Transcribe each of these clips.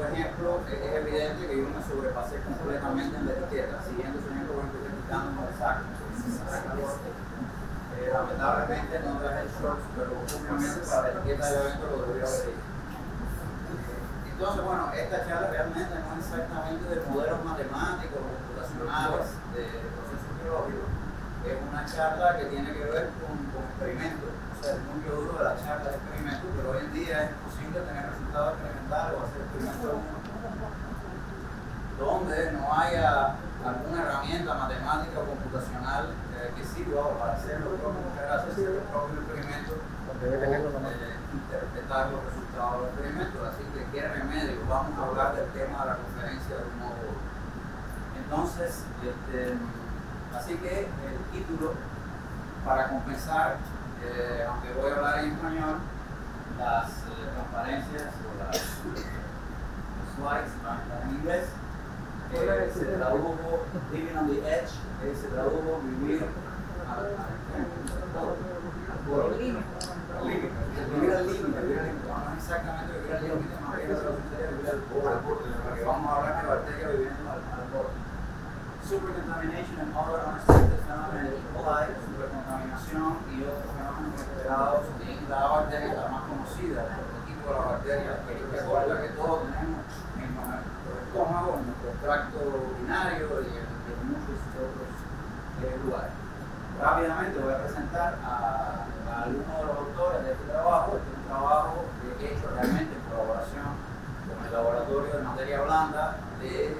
su ejemplo, es evidente que yo me sobrepasé completamente en la etiqueta. Siguiendo su ejemplo, por ejemplo, quitando el saco. Lamentablemente no traje el shorts, pero obviamente para la etiqueta del evento lo debería haber hecho. Entonces, bueno, esta charla realmente no es exactamente de modelos matemáticos o computacionales de procesos biológicos. Es una charla que tiene que ver con experimentos. O sea, el núcleo duro de la charla de experimentos, pero hoy en día es posible tener resultados experimentales o hacer experimentos donde no haya alguna herramienta matemática o computacional que sirva para hacer los propios experimentos, interpretar los resultados de los experimentos. Así que, ¿qué remedio? Vamos a hablar del tema de la conferencia de un modo. Entonces, así que el título, para compensar, aunque voy a hablar en español, las transparencias o las slides van a estar en inglés. Se tradujo Living on the Edge, se tradujo vivir al límite, no exactamente vivir al límite, más bien vivir al borde, porque vamos a hablar de bacterias viviendo al borde. Supercontamination and other unexpected phenomena in life, supercontaminación y otros fenómenos inesperados en la bacteria, la más conocida, el prototipo de la bacteria, que todos tenemos en nuestro estómago, en nuestro tracto urinario y en muchos otros lugares. Rápidamente voy a presentar a algunos de los autores de este trabajo. Este es un trabajo hecho realmente en colaboración con el Laboratorio de Materia Blanda de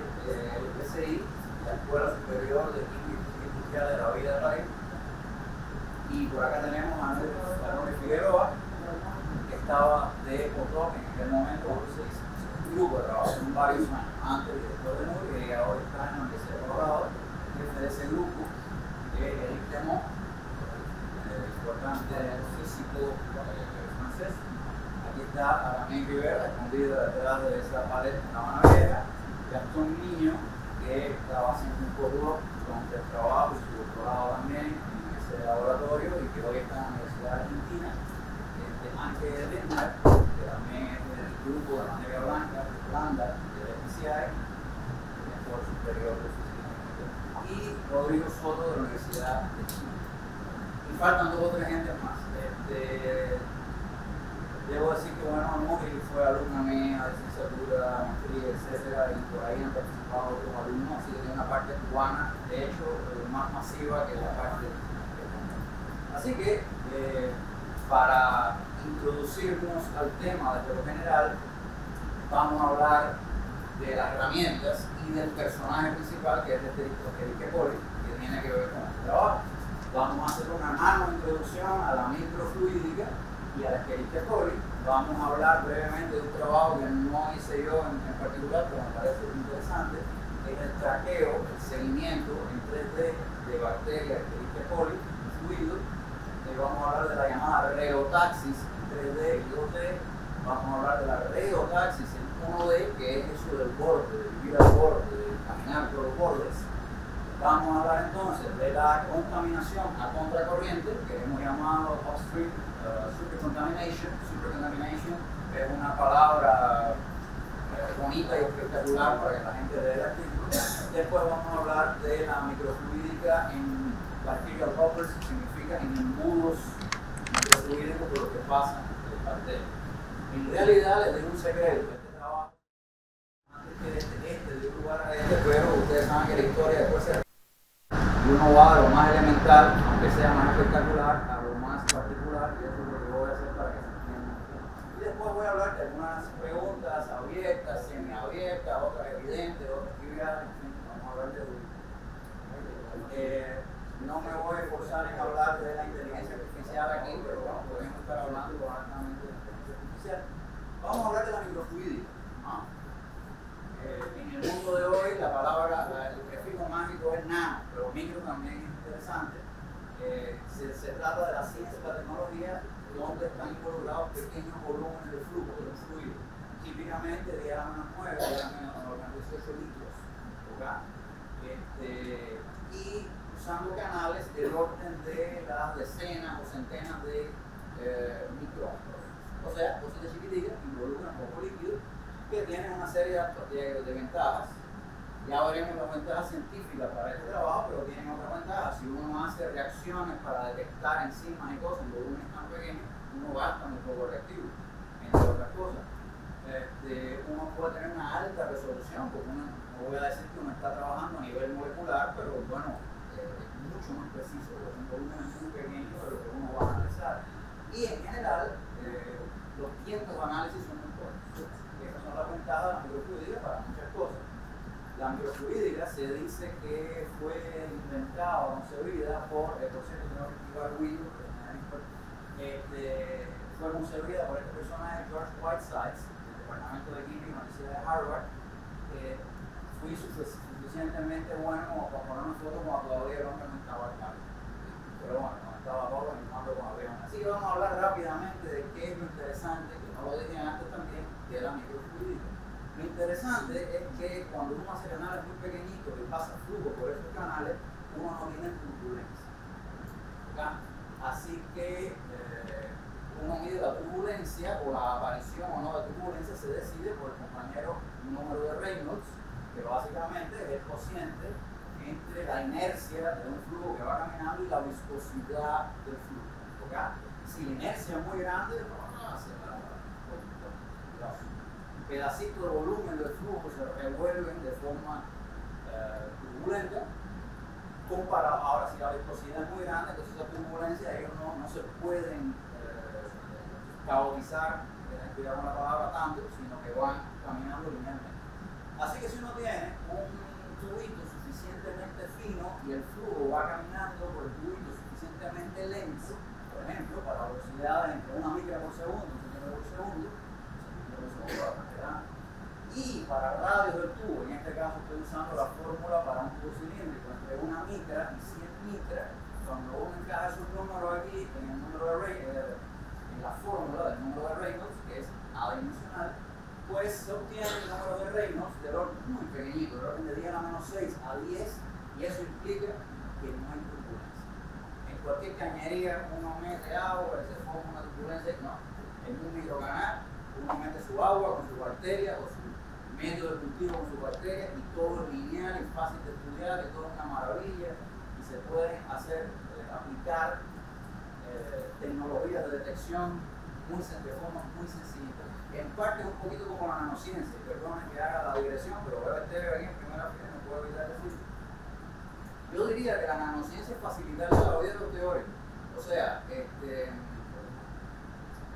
PCI, la Escuela Superior de Química Industrial de la Vida de París. Y por acá tenemos a Andrés Figueroa, que estaba de postdoc en aquel momento, un grupo de trabajo, son varios años, antes y después de Nuri, y ahora está en la Universidad de Colorado. Jefe de ese grupo, Eric Temont, importante físico francés. Aquí está Aramín Rivera, escondida detrás de esa pared de una mano vieja. Gastón Niño, que estaba haciendo un postdoc durante el trabajo y su doctorado también en ese laboratorio y que hoy está en la Universidad Argentina. Ángel Lindner, que también es del grupo de Materia Blanda del FCI, por superior de física, y Rodrigo Soto de la Universidad de Chile. Y faltan dos o tres gente más. Debo decir que bueno, Nuri fue alumna mía de licenciatura, maestría, etcétera, y por ahí han participado otros alumnos, así que tiene una parte cubana, de hecho, más masiva que la parte cubana. Así que, para introducirnos al tema desde lo general, vamos a hablar de las herramientas y del personaje principal, que es Escherichia coli, que tiene que ver con este trabajo. Vamos a hacer una nano introducción a la microfluídica y a la Escherichia coli. Vamos a hablar brevemente de un trabajo que no hice yo en particular, pero me parece interesante, que es el traqueo, el seguimiento en 3D de bacterias Escherichia coli, fluidos. Vamos a hablar de la llamada reotaxis en 3D y 2D. Vamos a hablar de la reotaxis en 1D, que es eso del borde, de vivir al borde, de caminar por los bordes. Vamos a hablar entonces de la contaminación a contracorriente, que hemos llamado upstream supercontamination. Supercontamination es una palabra bonita y espectacular para que la gente lea el artículo. Después vamos a hablar de la microfluídica en bacterial buffers, significa en embudos microfluídicos por lo que pasa en el bacteria. En realidad les digo un secreto, este trabajo, antes que de un lugar a pero ustedes saben que la historia después se y uno va de lo más elemental, aunque sea más espectacular, a lo más particular, y eso es lo que voy a hacer para que se entienda. Y después voy a hablar de algunas preguntas abiertas, semiabiertas, otras evidentes, otras triviales, en fin, vamos a hablar de no me voy a esforzar en hablar de la inteligencia artificial aquí, pero bueno, podemos estar hablando correctamente de la inteligencia artificial. Vamos a hablar de la microfluídica. En el mundo de hoy, la palabra, el prefijo mágico es nano, pero micro también es interesante. Se trata de la ciencia y la tecnología donde están involucrados pequeños volúmenes de flujo, de un fluido. Típicamente diámetro 9, diámetro 18 litros. Y usando canales del orden de las decenas o centenas de micrómetros. O sea, cositas chiquiticas que involucran poco líquido que tiene una serie de ventajas. Ya veremos las ventajas científicas para este trabajo, pero tienen otras ventajas. Si uno hace reacciones para detectar enzimas y cosas en volúmenes tan pequeños, uno gasta un poco reactivo, entre otras cosas. Uno puede tener una alta resolución, porque uno, no voy a decir que uno está trabajando a nivel molecular, pero bueno, es mucho más preciso, porque son volúmenes muy pequeños de lo que uno va a analizar. Y en general, los tiempos de análisis son muy cortos. Esas son las ventajas de la microfluídica para muchas cosas. La microfluídica se dice que fue inventada o concebida por cierto, señor Williams, fue concebida por este personaje George Whitesides, del Departamento de Química de la Universidad de Harvard. Fui suficientemente bueno como para poner una foto cuando todavía el hombre no estaba al cargo. Pero bueno, no estaba joven y no ando con avión. Así que vamos a hablar rápidamente de qué es lo interesante, que no lo dije antes también, de la microfluídica. Lo interesante es que cuando uno hace canales muy pequeñitos y pasa flujo por esos canales, uno no tiene turbulencia. Así que uno mide la turbulencia o la aparición o no de turbulencia se decide por el compañero número de Reynolds, que básicamente es el cociente entre la inercia de un flujo que va caminando y la viscosidad del flujo. Si la inercia es muy grande, pedacitos de volumen del flujo se revuelven de forma turbulenta. Comparado, ahora si la viscosidad es muy grande, entonces esa turbulencia ellos no se pueden caotizar, cuidado con la palabra tanto, sino que van caminando linealmente. Así que si uno tiene un tubito suficientemente fino y el flujo va caminando por el tubito suficientemente lento, por ejemplo, para velocidades entre 1 micra por segundo, 1 centímetro por segundo, y para radios del tubo, en este caso estoy usando la fórmula para un tubo cilíndrico entre 1 micra y 100 micras. Cuando uno encaja esos números aquí en el número de Reynolds, en la fórmula del número de Reynolds, que es adimensional, pues se obtiene el número de Reynolds del orden muy pequeñito, del orden de 10 a la menos 6 a 10, y eso implica que no hay turbulencia. En cualquier cañería uno mete agua, se forma una turbulencia, no. En un microcanal uno mete su agua con su bacteria o su medio de cultivo con su bacteria y todo es lineal y fácil de estudiar, y todo es una maravilla y se pueden aplicar tecnologías de detección de forma muy sencilla. En parte es un poquito como la nanociencia, perdonen que haga la digresión, pero veo este aquí en primera fila, no puedo evitar decirlo. Yo diría que la nanociencia es facilitar el desarrollo teórico, o sea,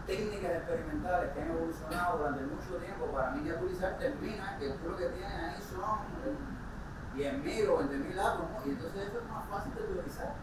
técnicas experimentales que han evolucionado durante mucho tiempo para miniaturizar, termina que tú lo que tienes ahí son 10.000 o 20.000 átomos, y entonces eso es más fácil de teorizar.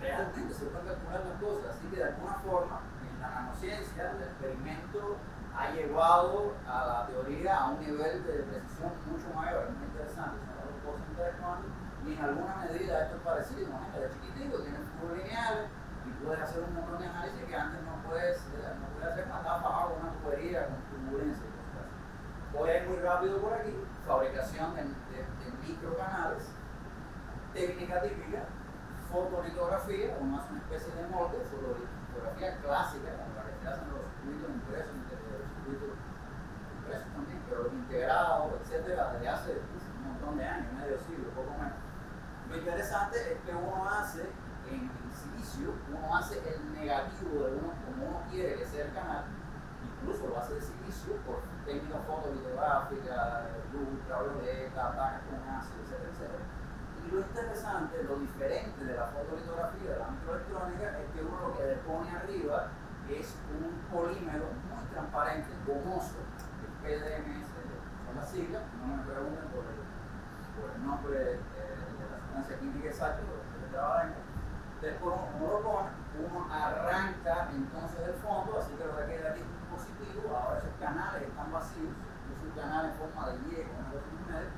Realmente se pueden calcular las cosas, así que de alguna forma en la nanociencia el experimento ha llevado a la teoría a un nivel de precisión mucho mayor. Es muy interesante, son las dos cosas interactuando, y en alguna medida esto es parecido, ¿no? De chiquitito tienes flujos lineales y puedes hacer un montón de análisis que antes no puedes hacer, matar bajo una tubería con turbulencia y cosas así. Voy a ir muy rápido por aquí. Fabricación de microcanales, técnica típica, fotolitografía. Uno hace una especie de molde, fotolitografía clásica, como la que se hacen los circuitos impresos, los circuitos impresos también, pero los integrados, etcétera, desde hace un montón de años, medio siglo, poco menos. Lo interesante es que uno hace en silicio, uno hace el negativo de uno como uno quiere que sea el canal, incluso lo hace de silicio por técnica fotolitográfica, luz ultravioleta, ataques con ácido, etcétera, etcétera. Y lo interesante, lo diferente de la fotolitografía, de la microelectrónica, es que uno lo que le pone arriba es un polímero muy transparente, gomoso, el PDMS, son las siglas, no me pregunten por el nombre de la sustancia química exacta, porque se trabaja en. Después uno lo pone, uno arranca entonces el fondo, así que lo que queda aquí es un positivo. Ahora esos canales están vacíos, es un canal en forma de Y con una cosa medio,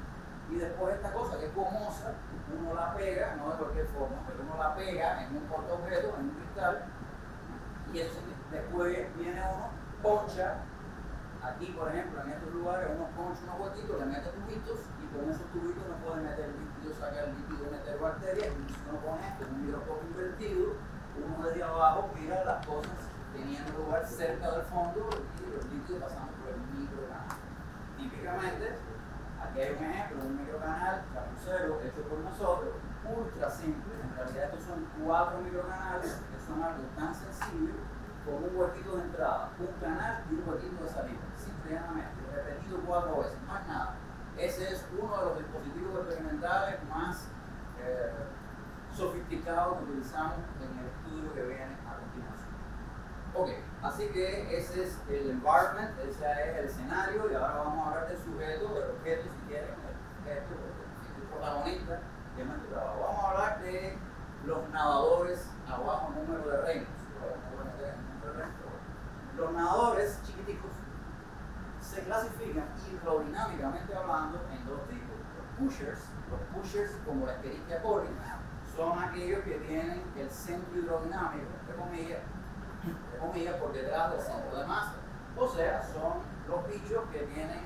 y después esta cosa que es gomosa, uno la pega, no de cualquier forma, pero uno la pega en un portaobjeto, en un cristal, y eso después viene uno, poncha. Aquí, por ejemplo, en estos lugares, uno poncha unos huequitos, le mete tubitos, y con esos tubitos uno puede meter líquido, sacar líquido, meter bacterias, y si uno pone esto en un microscopio invertido, uno desde abajo mira las cosas teniendo lugar cerca del fondo y los líquidos pasando por el microcanal. Típicamente, aquí hay un ejemplo, un microcanal chapucero hecho por nosotros, ultra simple. En realidad estos son 4 microcanales que son algo tan sencillo como un huequito de entrada, un canal y un huequito de salida. Simplemente, repetido 4 veces, más nada. Ese es uno de los dispositivos experimentales más sofisticados que utilizamos en el estudio que viene a continuación. Ok, así que ese es el environment, ese es el escenario, y ahora vamos a hablar del sujeto, del objeto, si quieren, el sujeto, el protagonista de nuestro trabajo. Vamos a hablar de los nadadores a bajo número de reinos. Los nadadores chiquiticos se clasifican hidrodinámicamente hablando en 2 tipos. Los pushers como la Escherichia coli, son aquellos que tienen el centro hidrodinámico, de comillas, por detrás del centro de masa. O sea, son los bichos que tienen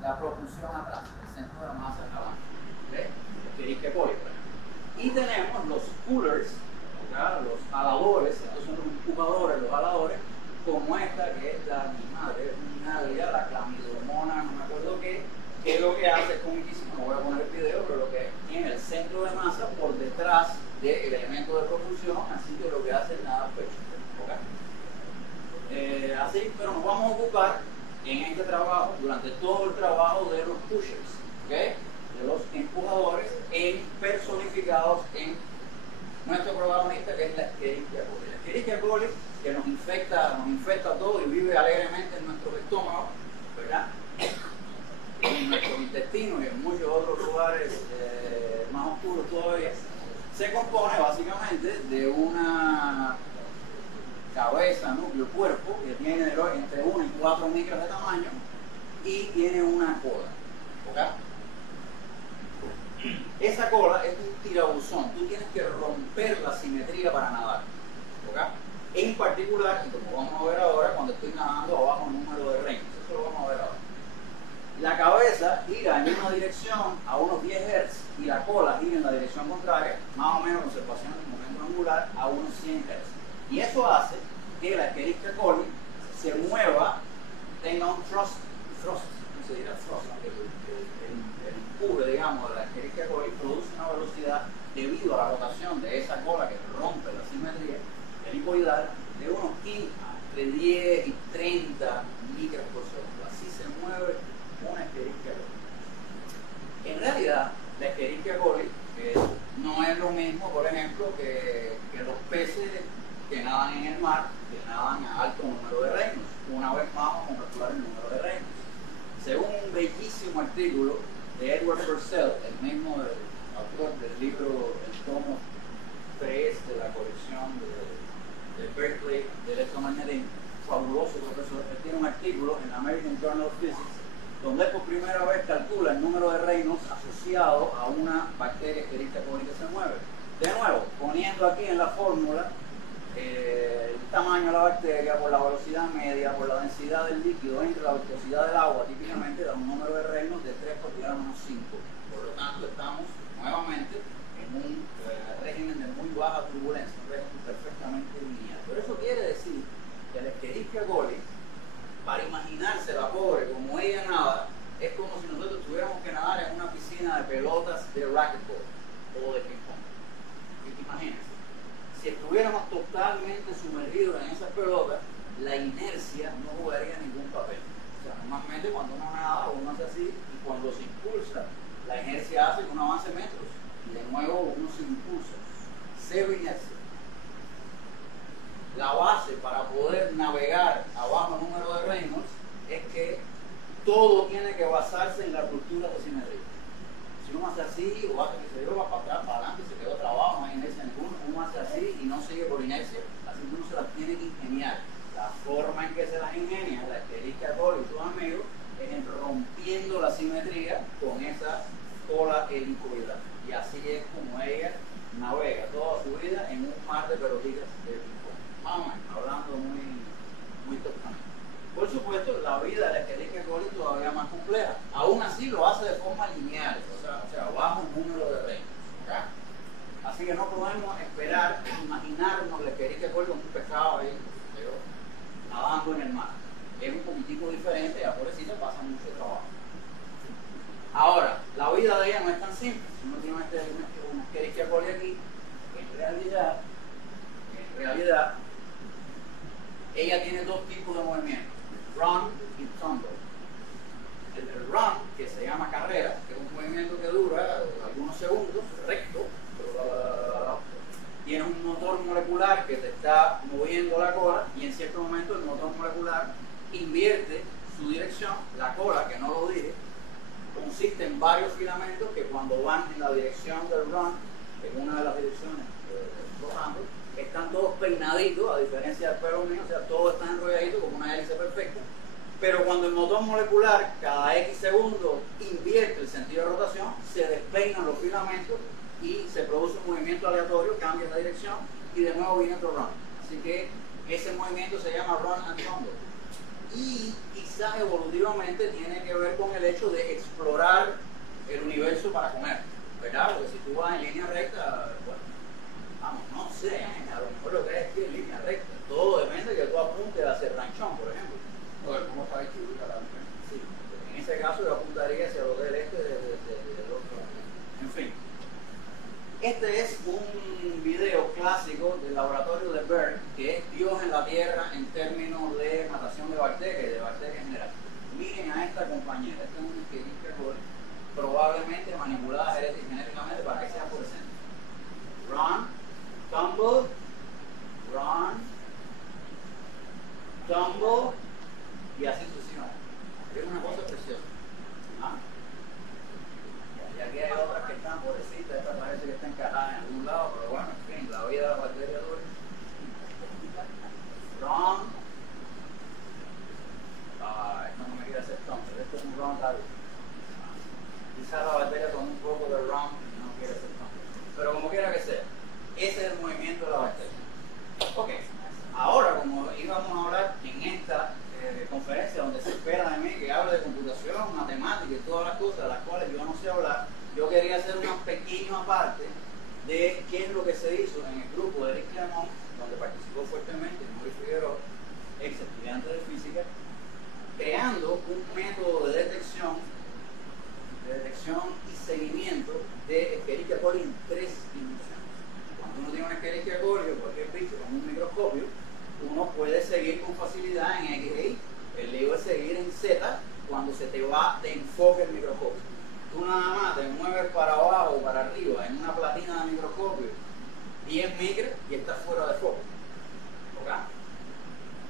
la propulsión atrás, el centro de la masa adelante. ¿Okay? Escherichia coli. Y tenemos los pullers, ¿verdad? Los aladores, estos son los empujadores, los aladores, como esta, que es la madre, la clamidomona, no me acuerdo qué es lo que hace, es comiquísimo, no voy a poner el video, pero lo que tiene el centro de masa por detrás del elemento de propulsión, así que lo que hace es nada pecho. ¿Okay? Así, pero nos vamos a ocupar en este trabajo, durante todo el trabajo de los pushers, ¿okay? De los empujadores personificados en nuestro protagonista, que es la Escherichia coli. La Escherichia coli, que nos infecta todo y vive alegremente en nuestro estómago, ¿verdad? En nuestro intestino y en muchos otros lugares más oscuros todavía, se compone básicamente de una cabeza, núcleo, cuerpo, que tiene entre 1 y 4 micras de tamaño y tiene una cola. ¿Okay? Esa cola es un tirabuzón, tú tienes que romper la simetría para nadar. ¿Okay? En particular, y como vamos a ver ahora, cuando estoy nadando a bajo número de reinos, eso lo vamos a ver ahora. La cabeza gira en una dirección a unos 10 Hz y la cola gira en la dirección contraria, más o menos conservación del momento angular, a unos 100 Hz. Y eso hace que la Escherichia coli se mueva, tenga un thrust, ¿cómo se dirá thrust? El empuje, digamos, de la Escherichia coli produce una velocidad debido a la rotación de esa cola que rompe la simetría helicoidal de unos 15, entre 10 y 30 micras por segundo. Así se mueve una Escherichia coli. En realidad, la Escherichia coli no es lo mismo, por ejemplo, que los peces que nadan en el mar, que nadan a alto número de reinos. Una vez más vamos a calcular el número de reinos. Según un bellísimo artículo de Edward Purcell, el mismo autor del libro, el tomo 3 de la colección de Berkeley de electromagnetismo, fabuloso profesor, él tiene un artículo en la American Journal of Physics donde por primera vez calcula el número de reinos asociado a una bacteria Escherichia coli que se mueve. De nuevo, poniendo aquí en la fórmula el tamaño de la bacteria por la velocidad media, por la densidad del líquido entre la viscosidad del agua, típicamente da un número de reinos de 3 por 10 a menos 5. Por lo tanto, estamos nuevamente en un régimen de muy baja turbulencia, un régimen perfectamente lineal. Pero eso quiere decir que la Escherichia coli, para imaginarse la pobre como ella nada, es como si nosotros tuviéramos que nadar en una piscina de pelotas de racquetball o de ping-pong. Imagínense. Si estuviéramos totalmente sumergidos en esas pelotas, la inercia no jugaría ningún papel. O sea, normalmente cuando uno nada, uno hace así, y cuando se impulsa, la inercia hace que uno avance metros, y de nuevo uno se impulsa. Cero inercia. La base para poder navegar a bajo número de Reynolds es que todo tiene que basarse en la ruptura de simetría. Si uno hace así, o hace que se lleva para atrás, para adelante, se quedó trabajo, no hay inercia ninguna, uno hace así y no sigue por inercia, así que uno se las tiene que ingeniar. La forma en que se las ingenia, la Escherichia coli y sus amigos, es en rompiendo la simetría con esa cola helicoidal. Y así es como ella navega toda su vida en un mar de pelotitas de ping-pong. Más o menos, hablando muy toscano. Por supuesto, la vida de la Escherichia coli es todavía más compleja. Aún así lo hace de forma lineal, o sea bajo un número de reinos. ¿Okay? Así que no podemos esperar, imaginarnos la Escherichia coli como un pescado ahí, nadando en el mar. Es un poquitico diferente, y a pobrecita pasa mucho trabajo. Ahora, la vida de ella no es tan simple. Si uno tiene una Escherichia coli aquí, en realidad, ella tiene dos tipos de movimientos, run y tumble. El run, que se llama carrera, que es un movimiento que dura algunos segundos, recto, tiene un motor molecular que te está moviendo la cola y en cierto momento el motor molecular invierte su dirección. La cola, que no lo dije, consiste en varios filamentos que cuando van en la dirección del run, en una de las direcciones rotando, están todos peinaditos, a diferencia del pelo mío, o sea, todo está enrolladito como una hélice perfecta. Pero cuando el motor molecular cada X segundos invierte el sentido de rotación, se despeinan los filamentos y se produce un movimiento aleatorio, cambia la dirección y de nuevo viene otro run. Así que ese movimiento se llama run and tumble. Y quizás evolutivamente tiene que ver con el hecho de explorar el universo para comer, ¿verdad? Porque si tú vas en línea recta, bueno, vamos, no sé, a lo mejor lo que es en línea recta. Todo depende de que tú apuntes hacia el ranchón, por ejemplo. O el cómo está distribuida la ranchón. Sí, en ese caso yo apuntaría hacia lo del este del otro. En fin. Este es un video clásico del laboratorio de Berg, que es Dios en la Tierra en términos de matación de bacterias y de bacterias en general. Miren a esta compañera, esta es una Escherichia coli, probablemente manipulada genéticamente para que sea fluorescente. Run, tumble, y así sucesivamente. Es una cosa preciosa. ¿Ah? Y aquí hay otras que están pobrecitas, esta parece que está encajada en algún lado, pero bueno, en fin, la vida de la bacteria dura. Run. Esto no me quiere hacer tonto, esto es un run largo. Quizás la bacteria con un poco de run no quiere ser tonto. Pero como quiera que sea, ese es el movimiento de la bacteria. Ok, ahora como íbamos a hablar en esta conferencia donde se espera de mí que hable de computación, matemática y todas las cosas de las cuales yo no sé hablar, yo quería hacer una pequeña parte de qué es lo que se hizo en el grupo de Eric Clermont, donde participó fuertemente Mauricio Figueroa, ex estudiante de física, creando un método de detección y seguimiento de Escherichia coli en 3 dimensiones. Cuando uno tiene una Escherichia coli o cualquier bicho con un microscopio, uno puede seguir con facilidad en X e Y. El lío es seguir en Z cuando se te va de enfoque el microscopio. Tú nada más te mueves para abajo o para arriba en una platina de microscopio 10 micras y estás fuera de foco. ¿Ok?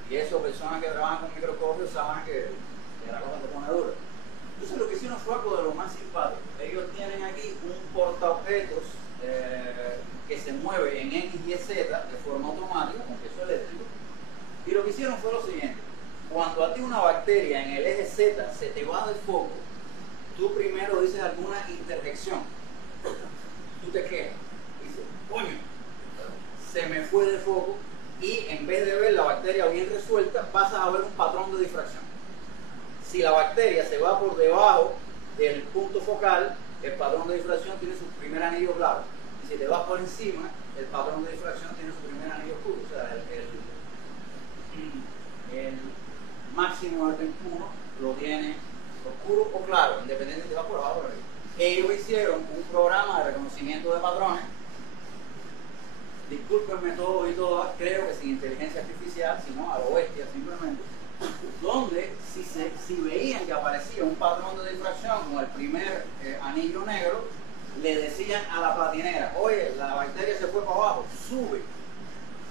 Y eso, personas que trabajan con microscopios saben que la cosa se pone dura. Entonces lo que hicieron fue algo de lo más simpático. Ellos tienen aquí un portaobjetos que se mueve en X, Y, Z de forma automática, con peso eléctrico. Y lo que hicieron fue lo siguiente. Cuando a ti una bacteria en el eje Z se te va del foco, tú primero dices alguna interjección. Tú te quejas. Dices, coño, se me fue del foco. Y en vez de ver la bacteria bien resuelta, pasas a ver un patrón de difracción. Si la bacteria se va por debajo del punto focal, el patrón de difracción tiene su primer anillo claro. Y si te vas por encima, el patrón de difracción tiene su primer anillo oscuro. O sea, el máximo del 21 lo tiene oscuro o claro, independiente de si va por abajo o por arriba. Ellos hicieron un programa de reconocimiento de patrones. Discúlpenme todos y todas, creo que sin inteligencia artificial, sino a lo bestia simplemente, donde si veían que aparecía un patrón de difracción con el primer anillo negro, le decían a la platinera, oye, la bacteria se fue para abajo, sube.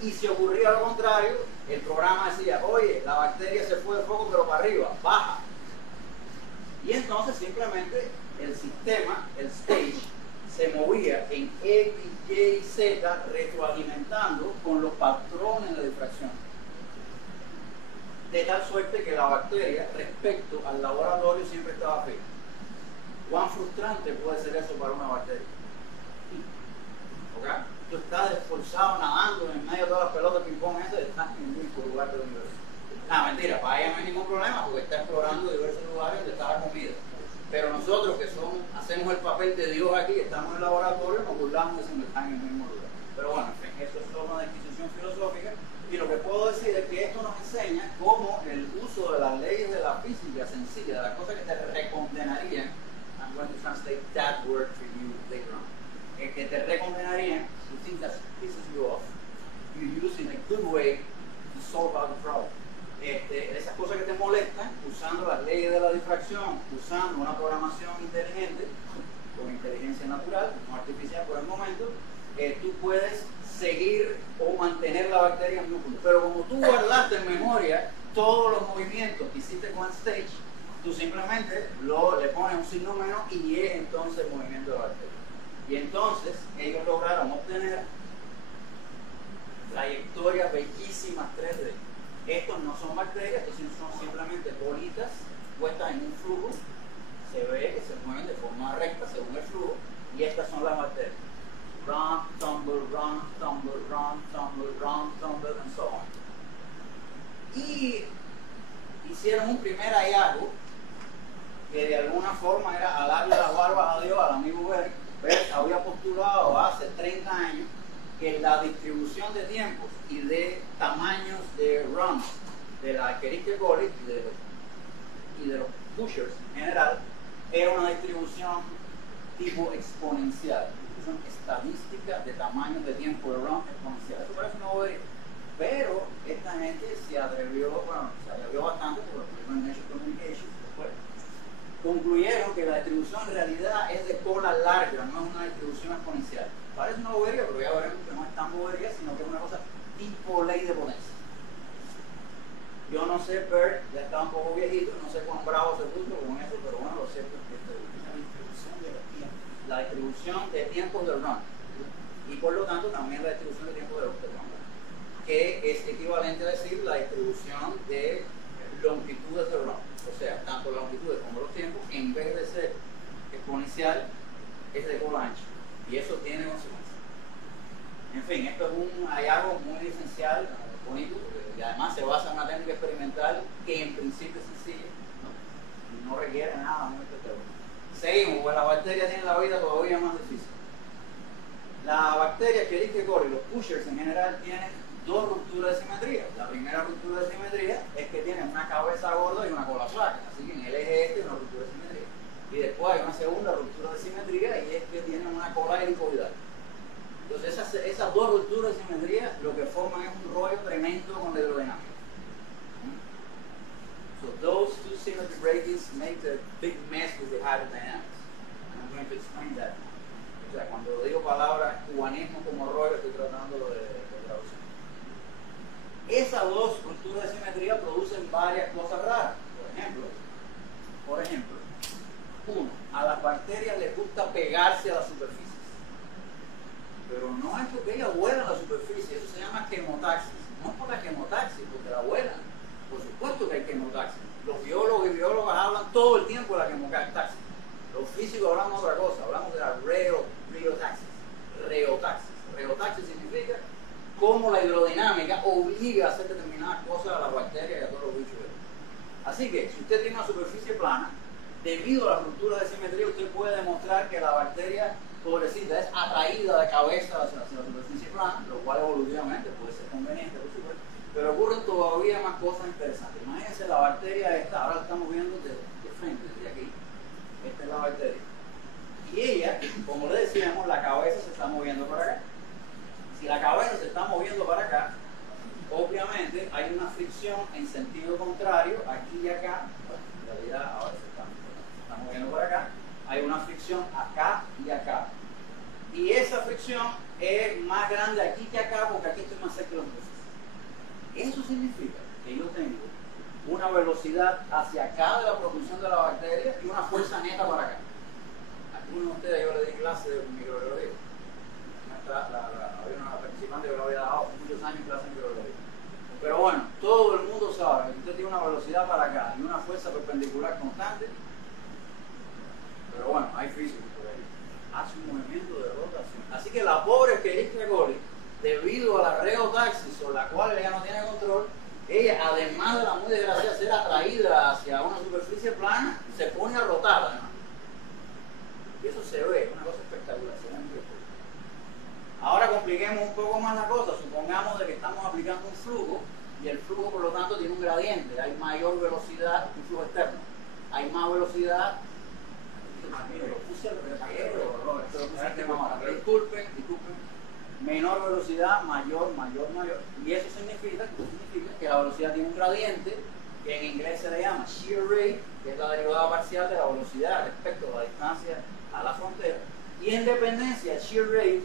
Y si ocurría lo contrario, el programa decía, oye, la bacteria se fue de foco pero para arriba, baja. Y entonces simplemente el sistema, el stage, se movía en X, Y, Z, retroalimentando con los patrones de difracción. De tal suerte que la bacteria, respecto al laboratorio, siempre estaba fija. ¿Cuán frustrante puede ser eso para una bacteria? ¿Ok? Tú estás esforzado nadando en medio de todas las pelotas de ping-pong esas, estás en el único lugar del universo. Mentira, para ella no hay ningún problema porque está explorando diversos lugares donde está la comida. Pero nosotros que hacemos el papel de Dios aquí, estamos en el laboratorio, nos burlamos de que están en el mismo lugar. Pero bueno, en fin, eso es solo una disquisición filosófica. Y lo que puedo decir es que esto nos enseña cómo el uso de las leyes de la física sencilla, de las cosas que te recondenarían I'm going to translate that word for you later on. Que te recomendaría, the thing that pisses you off, you use in a good way to solve out the problem. Esas cosas que te molestan, usando las leyes de la difracción, usando una programación inteligente, con inteligencia natural, no artificial por el momento, tú puedes seguir o mantener la bacteria en un punto. Pero como tú guardaste en memoria todos los movimientos que hiciste con Stage, tú simplemente le pones un signo menos y es entonces el movimiento de la bacteria. Y entonces ellos lograron obtener trayectorias bellísimas 3D. Estos no son bacterias, estos son simplemente bolitas puestas en un flujo. Se ve que se mueven de forma recta según el flujo. Y estas son las bacterias. Run, tumble, run, tumble, run, tumble, run, tumble, and so on. Y hicieron un primer hallazgo que de alguna forma era alarle las barbas a Dios al amigo Berg. Berg había postulado hace 30 años que la distribución de tiempos y de tamaños de runs de la Escherichia coli y de los pushers en general era una distribución tipo exponencial, distribución estadística de tamaños de tiempo de run exponencial. Eso parece una bobería, pero esta gente se atrevió bastante por lo que en Nature Communications después. Concluyeron que la distribución en realidad es de cola larga, no es una distribución exponencial. Parece una bobería, pero ya veremos que no es tan bobería, sino que es una cosa tipo ley de potencia. Yo no sé, Bert ya está un poco viejito, no sé cuán bravo se puso con eso, pero bueno, lo cierto es que es la distribución de los tiempos. La distribución de tiempos del run. Y por lo tanto también la distribución de tiempos de los run. Que es equivalente a decir la distribución de longitudes del run. O sea, tanto las longitudes como los tiempos, en vez de ser exponencial, es de cola ancha. Y eso tiene consecuencias. En fin, esto es un hallazgo muy esencial, bonito, y además se basa en una técnica experimental que en principio es sencilla, no requiere nada muy especial. Seguimos, pues la bacteria tiene la vida todavía más difícil. La bacteria Escherichia coli, los pushers en general, tienen dos rupturas de simetría. La primera ruptura de simetría es que tienen una cabeza gorda y una cola flaca, así que en el eje este hay una ruptura de simetría. Y después hay una segunda ruptura de simetría y es que tienen una cola helicoidal. Entonces esas dos rupturas de simetría lo que forman es un rollo tremendo con la hidrodinámica. So those two symmetry breakings make a big mess with the hydrodynamics. And I'm going to explain that. O sea, cuando digo palabras cubanismo como rollo, estoy tratando de traducir. Esas dos rupturas de simetría producen varias cosas raras. Por ejemplo, uno, a las bacterias les gusta pegarse a las superficies. Pero no es porque ellas vuelan a la superficie, eso se llama quemotaxis. No es por la quemotaxis, porque la vuelan. Por supuesto que hay quemotaxis. Los biólogos y biólogas hablan todo el tiempo de la quemotaxis. Los físicos hablamos de otra cosa, hablamos de la reotaxis. Reotaxis significa cómo la hidrodinámica obliga a hacer determinadas cosas a las bacterias y a todos los bichos. Así que, si usted tiene una superficie plana, debido a las rupturas de simetría, usted puede demostrar que la bacteria, pobrecita, es atraída de cabeza hacia la superficie plana, lo cual evolutivamente puede ser conveniente, por supuesto, pero ocurren todavía más cosas interesantes. Imagínense la bacteria esta, ahora la estamos viendo de frente, desde aquí. Esta es la bacteria. Y ella, como le decíamos, la cabeza se está moviendo para acá. Si la cabeza se está moviendo para acá, obviamente hay una fricción en sentido contrario aquí y acá. Bueno, en realidad ahora se está moviendo para acá. Hay una fricción acá y acá. Y esa fricción es más grande aquí que acá porque aquí estoy más cerca de los buses. Eso significa que yo tengo una velocidad hacia acá de la propulsión de la bacteria y una fuerza neta para acá. Algunos de ustedes yo le di clase de microbiología. Había una participante que lo había dado hace muchos años en clase de microbiología. Pero bueno, todo el mundo sabe que usted tiene una velocidad para acá y una fuerza perpendicular constante. Pero bueno, hay físicos por ahí. Hace un movimiento de rotación. Así que la pobre Escherichia coli, debido a la reotaxis sobre la cual ella no tiene control, ella, además de la muy desgracia de ser atraída hacia una superficie plana, se pone a rotar además. Y eso se ve, es una cosa espectacular. Ahora compliquemos un poco más la cosa. Supongamos de que estamos aplicando un flujo y el flujo por lo tanto tiene un gradiente. Hay mayor velocidad, un flujo externo. Hay más velocidad Mira, lo puse al revés, Robert, esto lo pusiste más ahora. Disculpen. Menor velocidad, mayor. Y eso significa que la velocidad tiene un gradiente, que en inglés se le llama shear rate, que es la derivada parcial de la velocidad respecto a la distancia a la frontera. Y en dependencia del shear rate,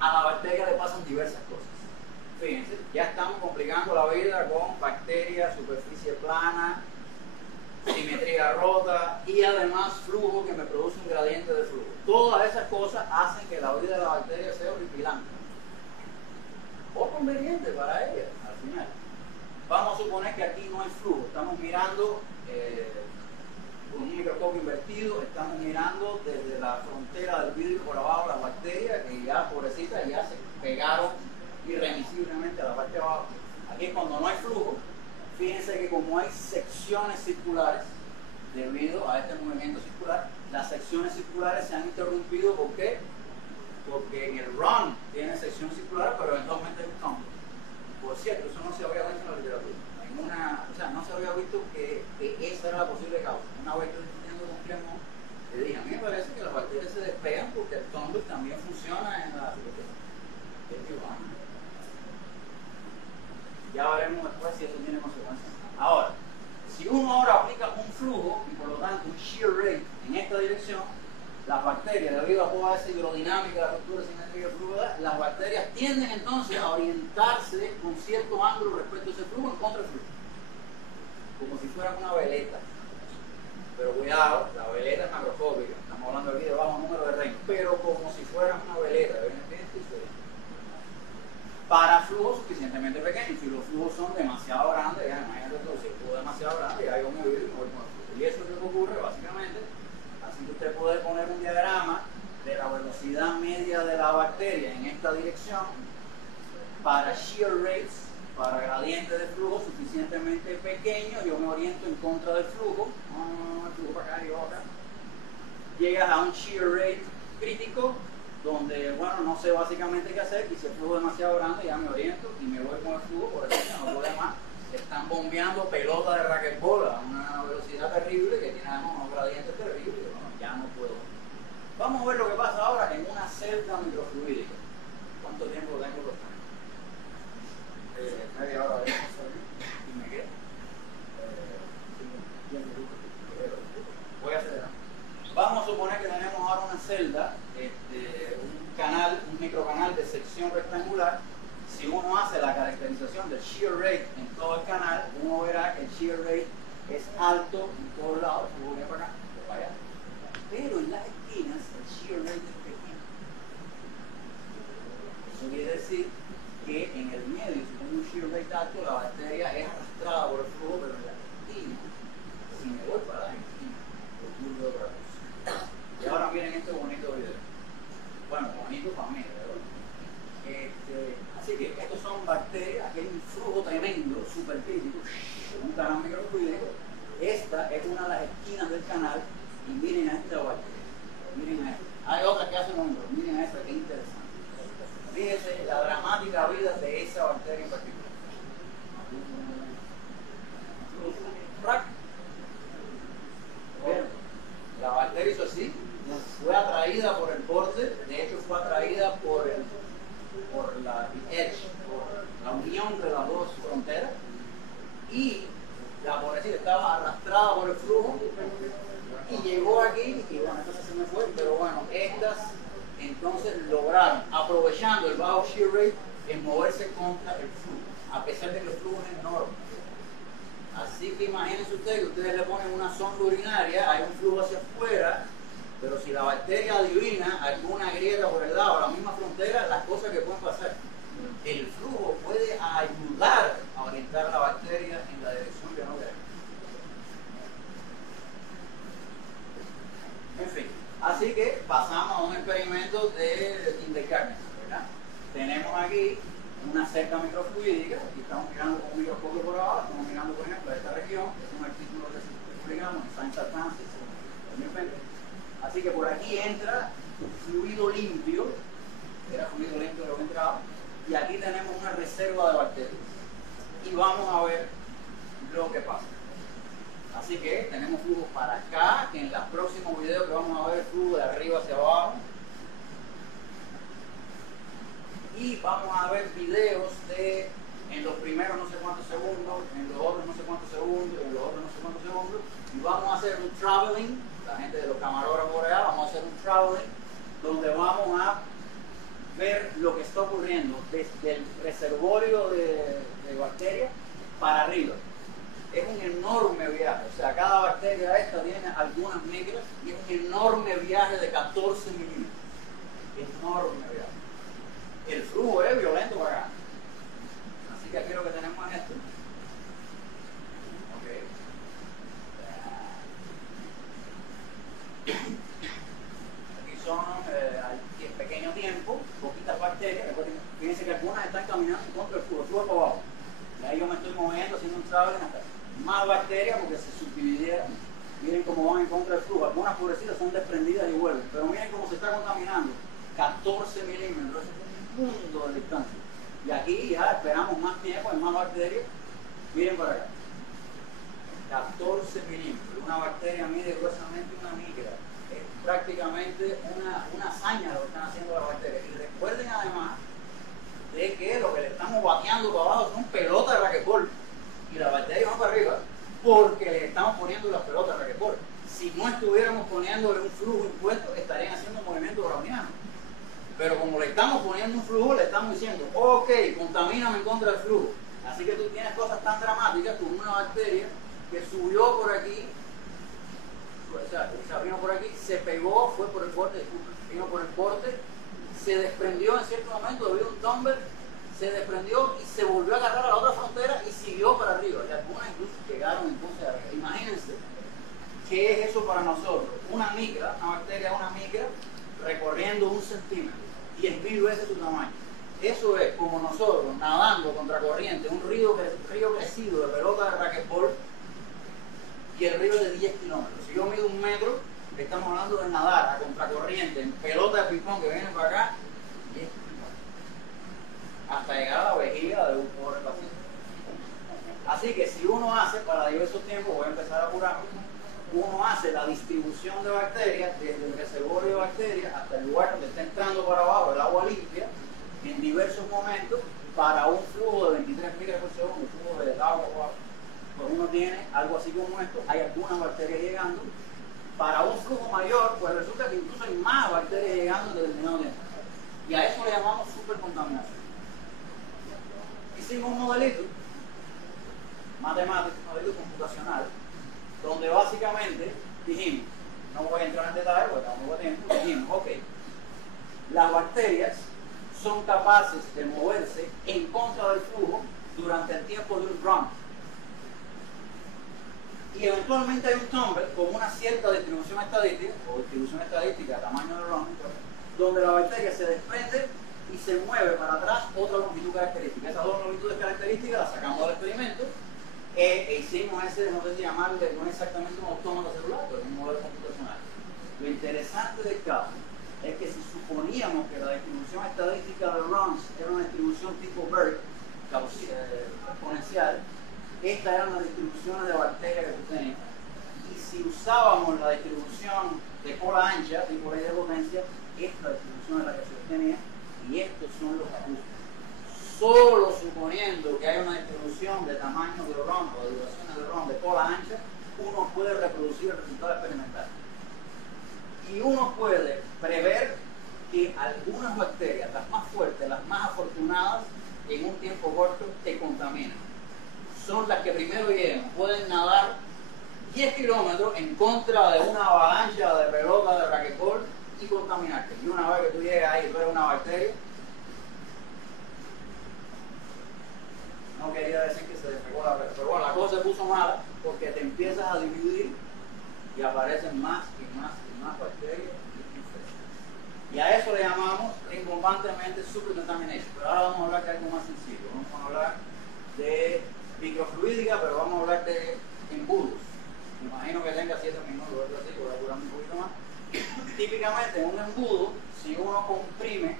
a la bacteria le pasan diversas cosas. Fíjense, ya estamos complicando la vida con bacterias, superficie plana, simetría rota y además flujo que me produce un gradiente de flujo. Todas esas cosas hacen que la vida de la bacteria sea horripilante o conveniente para ella al final. Vamos a suponer que aquí no hay flujo, estamos mirando con un microscopio invertido, estamos mirando desde la frontera del vidrio por abajo las bacterias que ya, pobrecitas, ya se pegaron irremisiblemente a la parte de abajo. Aquí cuando no hay flujo, fíjense que como hay secciones circulares, debido a este movimiento circular, las secciones circulares se han interrumpido. ¿Por qué? Porque en el run tiene sección circular, pero eventualmente hay un cambio. Por cierto, eso no se había visto en la literatura. No se había visto que esa era la posible causa. Una vez que discutiendo con Clermont, le dije, a mí me parece que las bacterias se despegan porque el tumbler también funciona en la circulación. Ya veremos después si eso tiene consecuencias. Ahora, si uno ahora aplica un flujo y por lo tanto un shear rate en esta dirección, las bacterias, debido a toda esa hidrodinámica, la ruptura simétrica del flujo, las bacterias tienden entonces a orientarse con cierto ángulo respecto a ese flujo en contra del flujo, como si fueran una veleta. Pero cuidado, la veleta es macroscópica, estamos hablando aquí de bajo número de reinos, pero como si fueran una veleta, ¿ven? Para flujos suficientemente pequeños. Si los flujos son demasiado grandes, ya imagínate tú, si el flujo es demasiado grande, ya yo me voy y me voy con el flujo. Y eso es lo que ocurre básicamente. Así que usted puede poner un diagrama de la velocidad media de la bacteria en esta dirección para shear rates, para gradientes de flujo suficientemente pequeños. Yo me oriento en contra del flujo, el flujo para acá y yo acá. Llegas a un shear rate crítico, donde, bueno, no sé básicamente qué hacer, y si el flujo es demasiado grande, ya me oriento y me voy con el flujo, por eso ya no puedo más. Están bombeando pelotas de racquetball a una velocidad terrible que tiene además unos gradientes terribles. Bueno, ya no puedo. Vamos a ver lo que pasa ahora en una celda microfluídica. ¿Cuánto tiempo tengo por estar? Media hora de eso, y me quedo. Voy a acelerar. Vamos a suponer que tenemos ahora una celda, un microcanal de sección rectangular. Si uno hace la caracterización del shear rate en todo el canal, uno verá que el shear rate es alto en todos lados. Voy para acá, para allá. Pero en las esquinas el shear rate es pequeño. Eso quiere decir que en el medio, si tengo un shear rate alto, la bacteria es arrastrada por el flujo, pero en la esquina, si me voy para la esquina, ocurre otra cosa. Y ahora miren este bonito video. Bueno, bonito para mí, ¿verdad? Así que estos son bacterias, aquí hay un flujo tremendo, súper crítico, un canal microfluídico. Esta es una de las esquinas del canal y miren a esta bacteria. Miren a esta. Hay otras que hacen hombros, miren a esta, que interesante. Fíjense la dramática vida de esa bacteria en particular. La bacteria hizo así, fue atraída por el borde, de hecho fue atraída por la edge, por la unión de las dos fronteras, y la pobrecita estaba arrastrada por el flujo y llegó aquí, y bueno, entonces se me fue, pero bueno, estas entonces lograron, aprovechando el bajo shear rate, en moverse contra el flujo, a pesar de que el flujo es enorme. Así que imagínense ustedes que ustedes le ponen una sonda urinaria, hay un flujo hacia afuera, pero si la bacteria adivina alguna grieta por el lado, la misma frontera, las cosas que pueden pasar. El flujo puede ayudar a orientar a la bacteria en la dirección que no queremos. En fin, así que pasamos a un experimento de kindergarten, ¿verdad? Tenemos aquí una cerca microfluídica, aquí estamos mirando con un microscopio por abajo, estamos mirando por ejemplo esta región, es un artículo que publicamos en Science Advances en 2020. Así que por aquí entra fluido limpio, era fluido limpio lo que entraba, y aquí tenemos una reserva de bacterias. Y vamos a ver lo que pasa. Así que tenemos flujo para acá, que en los próximos videos que vamos a ver flujo de arriba hacia abajo. Y vamos a ver videos de en los primeros no sé cuántos segundos, en los otros no sé cuántos segundos, en los otros no sé cuántos segundos. Y vamos a hacer un traveling, la gente de los camarógrafos por allá, vamos a hacer un traveling donde vamos a ver lo que está ocurriendo desde el reservorio de bacterias para arriba. Es un enorme viaje, o sea, cada bacteria esta tiene algunas micras y es un enorme viaje de 14 milímetros. Enorme viaje. El flujo es violento para acá. Así que aquí lo que tenemos es esto. Okay. Aquí son hay pequeño tiempo, poquitas bacterias. Fíjense que algunas están caminando en contra del flujo, el flujo es para abajo. Y ahí yo me estoy moviendo, haciendo un traveling hasta más bacterias porque se subdividieron. Miren cómo van en contra del flujo. Algunas pobrecitas son desprendidas y vuelven. Pero miren cómo se está contaminando. 14 milímetros. Es un mundo de distancia. Y aquí ya esperamos más tiempo, hay más bacterias. Miren para acá. 14 milímetros. Una bacteria mide gruesamente una micra. Es prácticamente una hazaña lo que están haciendo las bacterias. Y recuerden además de que lo que le estamos bateando para abajo son pelotas de raquetbol. Y las bacterias van para arriba porque le estamos poniendo las pelotas de raquetbol. Si no estuviéramos poniéndole un flujo impuesto, estarían haciendo un movimiento browniano. Pero como le estamos poniendo un flujo, le estamos diciendo, ok, contamíname en contra del flujo. Así que tú tienes cosas tan dramáticas como una bacteria que subió por aquí, o sea, vino por aquí, se pegó, fue por el corte, vino por el corte, se desprendió en cierto momento debido a un tumble, se desprendió y se volvió a agarrar a la otra frontera y siguió para arriba. Y algunas incluso llegaron entonces a arriba. Imagínense qué es eso para nosotros. Una micra, una bacteria, una micra, recorriendo 1 centímetro, 10.000 veces su tamaño. Eso es como nosotros nadando contra corriente, un río crecido de pelota de racquetball y el río de 10 kilómetros. Si yo mido 1 metro, estamos hablando de nadar a contracorriente en pelota de ping-pong que viene para acá, 10 kilómetros, hasta llegar a la vejiga de un pobre paciente. Así que si uno hace, para diversos tiempos, voy a empezar a apurar, uno hace la distribución de bacterias desde el reservorio de bacterias hasta el lugar donde está entrando para abajo el agua limpia en diversos momentos para un flujo de 23 micras por segundo, un flujo de agua por abajo. Pues uno tiene algo así como esto, hay algunas bacterias llegando. Para un flujo mayor, pues resulta que incluso hay más bacterias llegando en determinado tiempo. Y a eso le llamamos supercontaminación. Hicimos un modelito matemático, un modelito computacional, donde básicamente dijimos, no voy a entrar en detalle porque tampoco tiempo, dijimos, ok, las bacterias son capaces de moverse en contra del flujo durante el tiempo de un run. Y eventualmente hay un tumble con una cierta distribución estadística, o distribución estadística, tamaño del run, donde la bacteria se desprende y se mueve para atrás otra longitud característica. Esas dos longitudes características las sacamos del experimento e hicimos ese, no sé si llamarle, no es exactamente un autómata celular, pero es un modelo computacional. Lo interesante del caso es que si suponíamos que la distribución estadística de runs era una distribución tipo BERT, exponencial, estas eran las distribuciones de bacterias que tú tenías. Y si usábamos la distribución de cola ancha, tipo ley de potencia, esta distribución es la que se obtenía y estos son los ajustes. Solo suponiendo que hay una distribución de tamaño de ROM o de duraciones de ROM de cola ancha, uno puede reproducir el resultado experimental. Y uno puede prever que algunas bacterias, las más fuertes, las más afortunadas, en un tiempo corto te contaminan. Son las que primero llegan, pueden nadar 10 kilómetros en contra de una avalancha de pelota de racquetball y contaminarte. Y una vez que tú llegas ahí y tú eres una bacteria, no quería decir que se despegó la red, pero bueno, la cosa se puso mala porque te empiezas a dividir y aparecen más y más y más bacterias y infecciones. Y a eso le llamamos rimbombantemente supercontamination. Pero ahora vamos a hablar de algo más sencillo. Vamos a hablar de microfluídica, pero vamos a hablar de embudos. Me imagino que tenga 7 minutos o algo así, voy a durar un poquito más. Típicamente en un embudo, si uno comprime,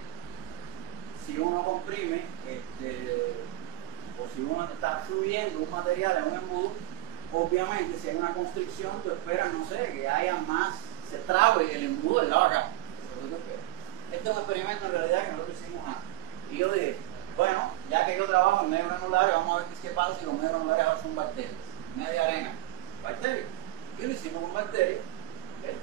o si uno está fluyendo un material en un embudo, obviamente, si hay una constricción, tú esperas, no sé, que haya más, se trabe el embudo del lado acá. Eso es lo que esperas. Este es un experimento en realidad que nosotros hicimos antes. Y yo dije, bueno, ya que yo trabajo en medios granulares, vamos a ver qué pasa si los medios granulares ahora son bacterias. Media arena, bacterias. Y lo hicimos con bacterias. ¿Okay?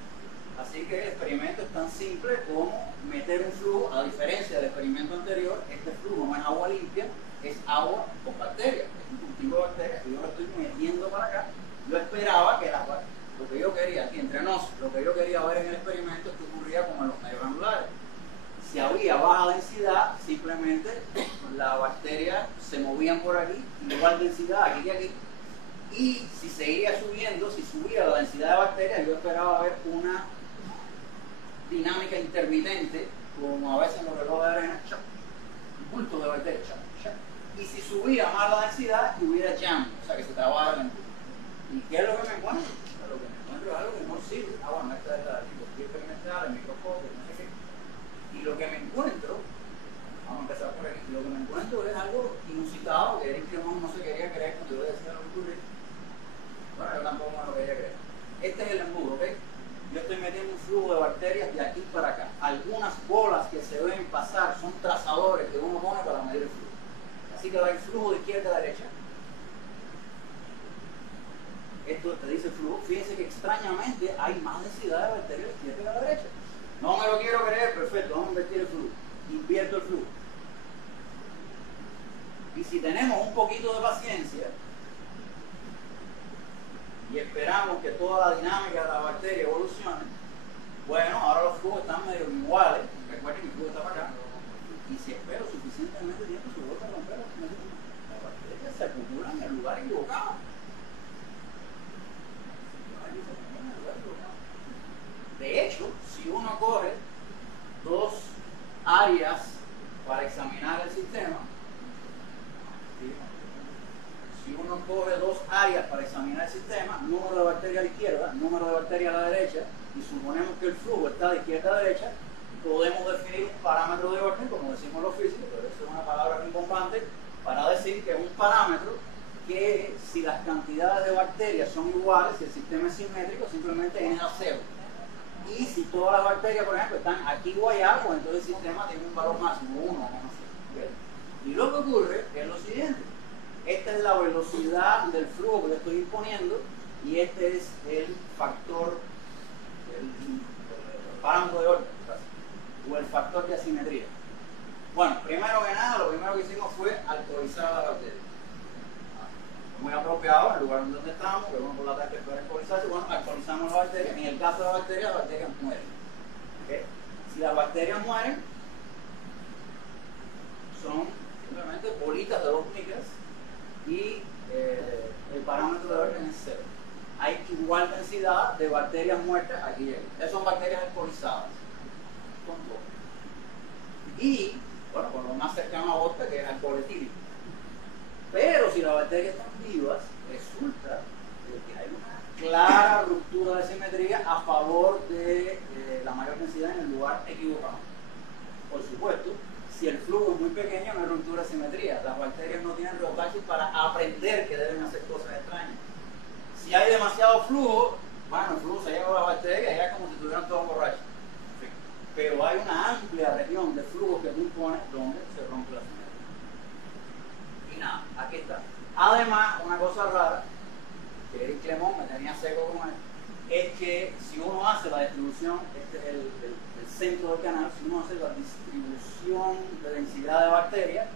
Así que el experimento es tan simple como meter un flujo, a diferencia del experimento anterior, este flujo no es agua limpia, es agua con bacterias. Es un cultivo de bacterias y yo lo estoy metiendo para acá. Yo esperaba que lo que yo quería, aquí entre nos, lo que yo quería ver en el experimento es que ocurría como en los medios granulares. Si había baja densidad, simplemente las bacterias se movían por aquí, igual densidad aquí que aquí. Y si seguía subiendo, si subía la densidad de bacterias, yo esperaba ver una dinámica intermitente, como a veces en los relojes de arena, bultos de bacterias. Y si subía más la densidad, hubiera jam, o sea que se trababa el embudo. ¿Y qué es lo que me encuentro? Lo que me encuentro es algo que no sirve. Bueno, esta es la microscopía experimental, el microscopio, no sé qué. Y lo que me encuentro, vamos a empezar por aquí, lo que me encuentro es algo inusitado que Eric Clemón no se quería creer cuando yo le decía lo que ocurre. Bueno, yo tampoco me lo quería creer. Este es el embudo, ¿ok? Yo estoy metiendo un flujo de bacterias de aquí para acá. Algunas bolas que se ven pasar son trazadores que uno pone para medir el flujo. Así que va el flujo de izquierda a derecha. Esto te dice flujo. Fíjense que extrañamente hay más densidad de bacterias de izquierda que a la derecha. No me lo quiero creer, perfecto, vamos a invertir el flujo. Invierto el flujo. Y si tenemos un poquito de paciencia y esperamos que toda la dinámica de la bacteria evolucione, bueno, ahora los flujos están medio iguales. Recuerden que el flujo está para acá. Y si espero suficientemente tiempo, se vuelve a romper las bacterias se acumulan en el lugar equivocado. De hecho, si uno coge dos áreas para examinar el sistema, número de bacterias a la izquierda, número de bacterias a la derecha, y suponemos que el flujo está de izquierda a derecha, podemos definir un parámetro de orden, como decimos los físicos, pero eso es una palabra rimbombante, para decir que es un parámetro que si las cantidades de bacterias son iguales, si el sistema es simétrico, simplemente es a cero. Y si todas las bacterias, por ejemplo, están aquí o allá, pues entonces el sistema tiene un valor máximo, 1 o no sé. ¿Okay? Y lo que ocurre es lo siguiente. Esta es la velocidad del flujo que le estoy imponiendo y este es el factor, el parámetro de orden, o el factor de asimetría. Bueno, primero que nada, lo primero que hicimos fue alcoholizar a la bacteria. Muy apropiado en el lugar donde estamos, que uno por la tarde puede alcoholizarse. Bueno, alcoholizamos la bacteria. En el caso de la bacteria, las bacterias mueren. ¿Okay? Si las bacterias mueren, son simplemente bolitas de 2 micras y el parámetro de orden es 0. Hay igual densidad de bacterias muertas aquí y aquí. Esas son bacterias alcoholizadas. Son 2. Y, bueno, por lo más cercano a vodka, que es alcohol etílico. Pero si las bacterias están vivas, resulta que hay una clara ruptura de simetría a favor de la mayor densidad en el lugar equivocado. Por supuesto, si el flujo es muy pequeño, no hay ruptura de simetría. Las bacterias no tienen reotaxis para aprender que deben hacer cosas extrañas. Si hay demasiado flujo, bueno, el flujo se lleva a las bacterias y es como si estuvieran todos borrachos. Pero hay una amplia región de flujo que tú impones donde se rompe la simetría. Y nada, aquí está. Además, una cosa rara, que Eric Clemón me tenía seco con él, es que si uno hace la distribución, este es el centro del canal, si uno hace la distribución de densidad de bacterias,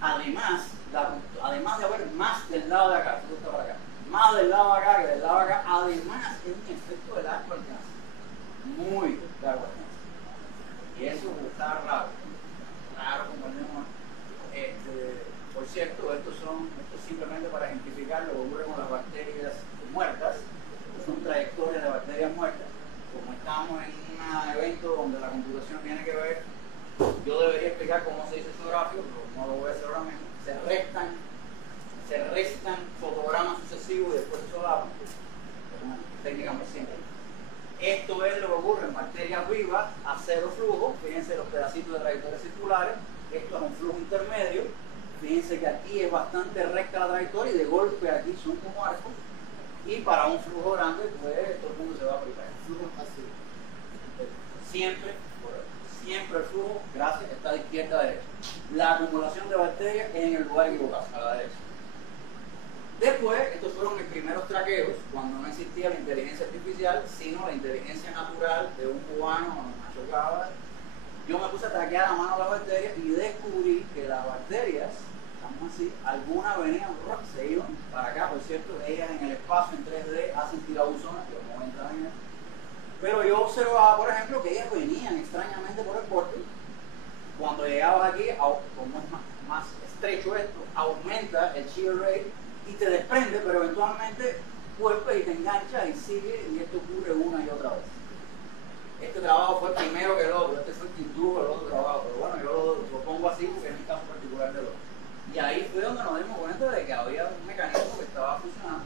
además de haber más del lado de acá, esto está para acá, más del lado de acá que del lado de acá, además es un efecto de largo alcance, muy largo alcance. Y eso está raro como el mismo. Por cierto, esto es simplemente para ejemplificar lo que ocurre con las bacterias muertas. Son trayectorias de bacterias muertas. Como estamos en un evento donde la computación tiene que ver, yo debería explicar cómo se dice eso gráfico, pero no lo voy a hacer ahora mismo. Se restan fotogramas sucesivos y después se solapan. Es una técnica muy simple. Esto es lo que ocurre en bacterias vivas a cero flujo. Fíjense los pedacitos de trayectorias circulares. Esto es un flujo intermedio. Fíjense que aquí es bastante recta la trayectoria y de golpe aquí son como arcos. Y para un flujo grande, pues todo el mundo se va a aplicar. Flujo así. Siempre, siempre el flujo, gracias, está de izquierda a derecha. La acumulación de bacterias es en el lugar equivocado, a la derecha. Después, estos fueron mis primeros traqueos, cuando no existía la inteligencia artificial, sino la inteligencia natural de un cubano, Nacho Cava. Yo me puse a traquear a mano las bacterias y descubrí que las bacterias, vamos así, algunas venían, se iban para acá, por cierto, ellas en el espacio en 3D hacen tirabuzones, que vamos a entrar en eso. Pero yo observaba, por ejemplo, que ellas venían extrañamente por el borde. Cuando llegabas aquí, como es más estrecho esto, aumenta el shear rate y te desprende, pero eventualmente vuelve y te engancha y sigue, y esto ocurre una y otra vez. Este trabajo fue primero que el otro, este fue el que introdujo el otro trabajo, pero bueno, yo lo pongo así porque es mi caso particular del otro. Y ahí fue donde nos dimos cuenta de que había un mecanismo que estaba funcionando.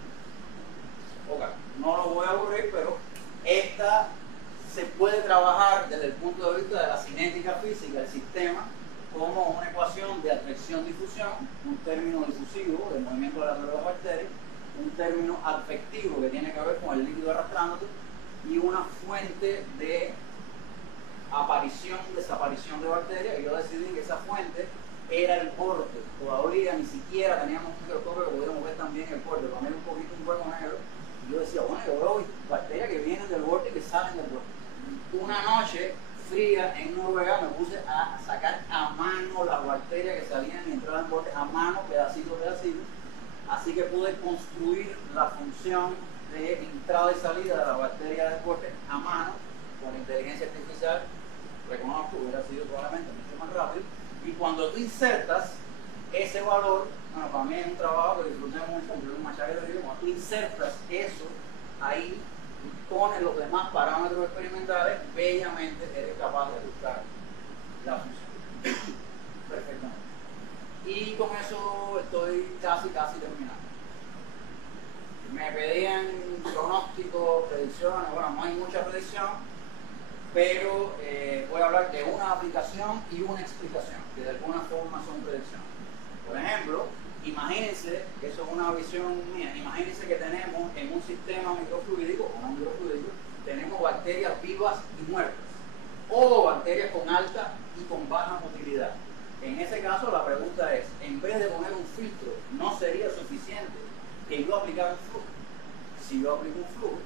Ok, no lo voy a aburrir, pero esta se puede trabajar desde el punto de vista de la cinética física del sistema como una ecuación de atracción-difusión, un término difusivo del movimiento de las bacterias, un término afectivo que tiene que ver con el líquido arrastrándote, y una fuente de aparición, desaparición de bacterias, y yo decidí que esa fuente era el borde. Todavía ni siquiera teníamos un microscopio que pudiéramos ver también el borde, poner un poquito un hueco negro, y yo decía, bueno, yo veo bacterias que vienen del borde y que salen del borde. Una noche fría en Noruega me puse a sacar a mano las bacterias que salían y entraban al borde, a mano, pedacito a pedacito, así que pude construir la función de entrada y salida de la bacteria del corte a mano con inteligencia artificial. Reconozco, hubiera sido probablemente mucho más rápido. Y cuando tú insertas ese valor, bueno, para mí es un trabajo que disfruté mucho, un machaque de río, cuando tú insertas eso ahí y pones los demás parámetros experimentales, bellamente eres capaz de buscar la función. Perfectamente. Y con eso estoy casi terminando. Me pedían pronósticos, predicciones, bueno, no hay mucha predicción, pero voy a hablar de una aplicación y una explicación, que de alguna forma son predicciones. Por ejemplo, imagínense, que eso es una visión mía, imagínense que tenemos en un sistema microfluídico, o no microfluídico, tenemos bacterias vivas y muertas, o bacterias con alta y con baja motilidad. En ese caso la pregunta es, en vez de poner un filtro, ¿no sería suficiente que yo aplicara un flujo? Si yo aplico un flujo,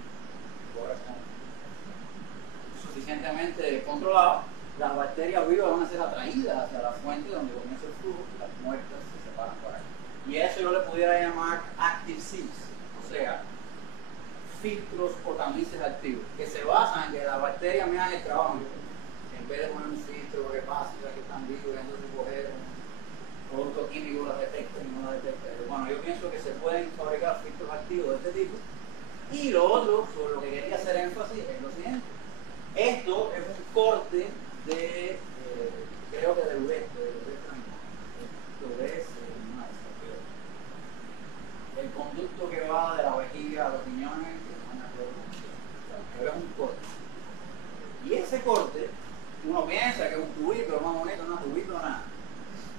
suficientemente controlado, las bacterias vivas van a ser atraídas hacia la fuente donde comienza el flujo, y las muertas se separan por ahí. Y eso yo le pudiera llamar active sieves, o sea, filtros o tamices activos, que se basan en que las bacterias me hagan el trabajo. En vez de poner un filtro que pasa, que están vivos, y entonces coger un producto químico, las detecta y no las detecta. Bueno, yo pienso que se pueden fabricar filtros activos de este tipo. Y lo otro, sobre lo que quería hacer énfasis, es lo siguiente. Esto es un corte de, creo que de Uret, el conducto que va de la vejiga a los riñones, pero es un corte. Y ese corte, uno piensa que es un tubito, es más bonito, no es un tubito, nada.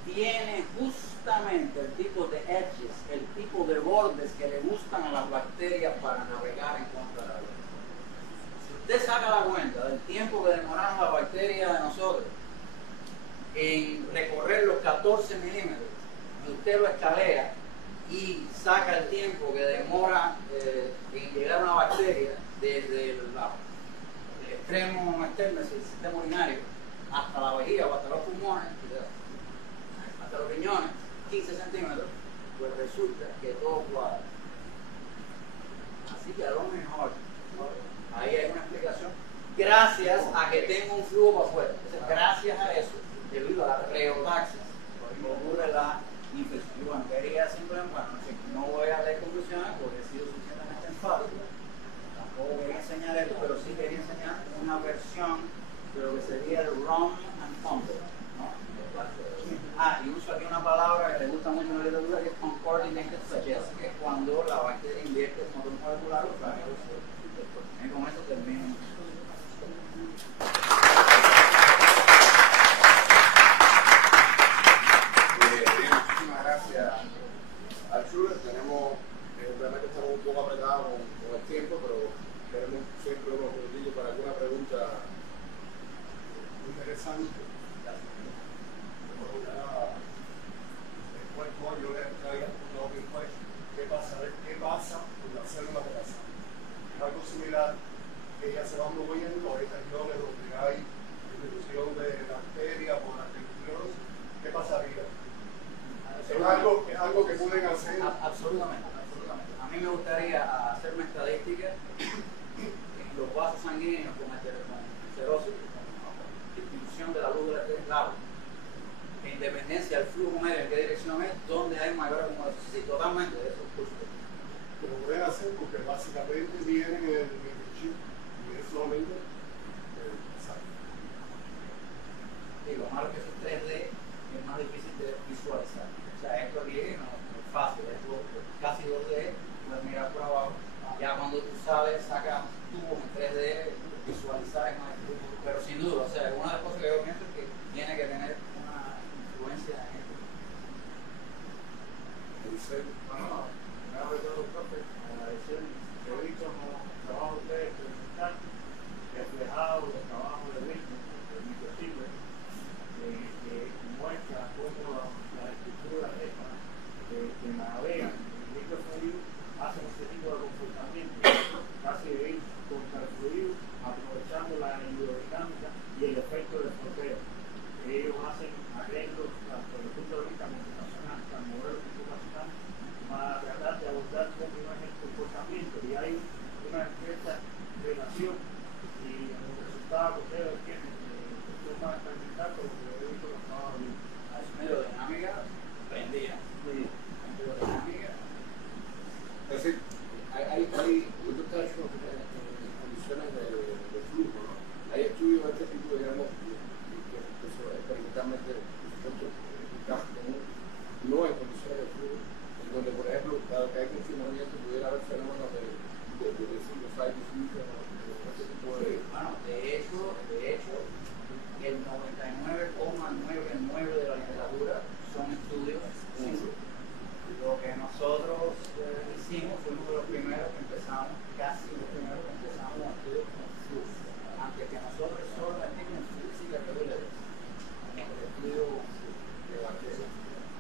Tiene justamente el tipo de edges, el tipo de bordes que le gustan a las bacterias para navegar en contra de la vida. Si usted saca la cuenta del tiempo que demoraron las bacterias de nosotros en recorrer los 14 milímetros, y usted lo escalera y saca el tiempo que demora en llegar a una bacteria desde el extremo externo del sistema urinario hasta la vejiga o hasta los pulmones, hasta los riñones, 15 centímetros, pues resulta que todo cuadra. Así que a lo mejor ahí hay una explicación gracias a que tengo un flujo para afuera. Entonces, gracias a eso, debido a la reotaxis, ocurre la infección. Y bueno, quería simplemente, bueno, no voy a leer conclusiones porque he sido suficientemente enfático. Tampoco quería enseñar esto, pero sí quería enseñar una versión de lo que sería el run and pump, ¿no? Y uso aquí una palabra que le gusta mucho en la literatura, que es uncoordinated suggestion, que es cuando la bacteria invierte el motor molecular o fragmentos. Y con eso termino. con el tiempo, pero tenemos siempre unos minutillos para alguna pregunta interesante. ¿Qué pasa con las células de la sangre? Es algo similar, que ellas se van moviendo, hay regiones donde hay distribución de bacterias por arteriosclerosis. ¿Qué pasaría? Es algo que pueden hacer. Absolutamente, absolutamente. A mí me gustaría hacer una estadística en los vasos sanguíneos con cirrosis, con distribución de la luz de la piel claro, en independencia del flujo medio en qué dirección es, donde hay mayor acumulación. Sí, totalmente, eso es justo. Lo pueden hacer porque básicamente vienen en el chip y es solamente sangre. Y lo malo es que eso 3D es más difícil de visualizar. O sea, esto aquí no es fácil, esto es casi 2D, puedes mirar por abajo. Ya cuando tú sabes, sacas tubos en 3D, visualizar es más difícil. Pero sin duda, o sea, una de las cosas que yo pienso es que tiene que tener una influencia en esto. Bueno, primero de todo, profe, agradecer que he visto como trabajo de ustedes experimental, reflejado el trabajo de Víctor, del microciclo, que muestra cómo las estructuras estas que navegan en el microfluido hacen ese tipo de comportamiento, casi de ir contra el fluido, aprovechando la hidrodinámica y el efecto del sorteo. Ellos hacen arreglos desde el punto de vista computacional, al modelo computacional, para tratar de abordar cómo es el comportamiento, y hay una cierta relación y los resultados que ustedes tienen de más experimental con lo que he visto en los trabajos de Hidrodinámica prendida. Hidrodinámica. Es decir, usted está hecho en condiciones de flujo, ¿no? Hay estudios de este tipo, digamos, que experimentalmente no en condiciones de flujo, en donde, por ejemplo, dado que hay confinamiento, pudiera haber fenómenos de single-site diffusion o este tipo de... Bueno, de hecho, el 99,99 de la literatura son estudios simples. Lo que nosotros hicimos fue uno de los primeros que empezamos, casi los primeros que empezamos a estudios con flujo. Antes que nosotros solo metimos en física regular, en el estudio de bacterias.